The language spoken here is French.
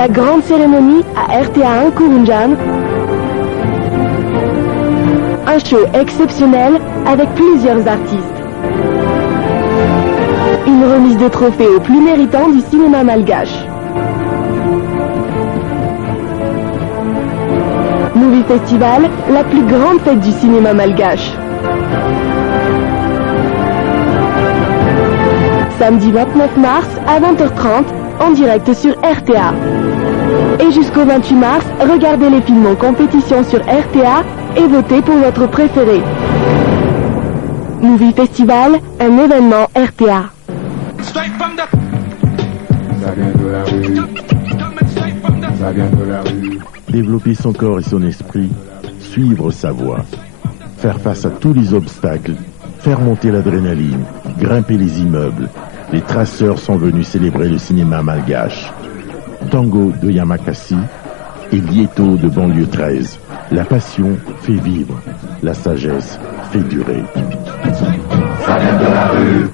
La grande cérémonie à RTA1 Kurunjan. Un show exceptionnel avec plusieurs artistes. Une remise de trophées aux plus méritants du cinéma malgache. Movie Festival, la plus grande fête du cinéma malgache. Samedi 29 mars à 20h30 en direct sur RTA. Et jusqu'au 28 mars, regardez les films en compétition sur RTA et votez pour votre préféré. Movie Festival, un événement RTA. Ça vient de la rue. Ça vient de la rue. Développer son corps et son esprit, suivre sa voie, faire face à tous les obstacles, faire monter l'adrénaline, grimper les immeubles. Les traceurs sont venus célébrer le cinéma malgache. Tango de Yamakasi et Lieto de banlieue 13. La passion fait vivre, la sagesse fait durer. Ça vient de la rue.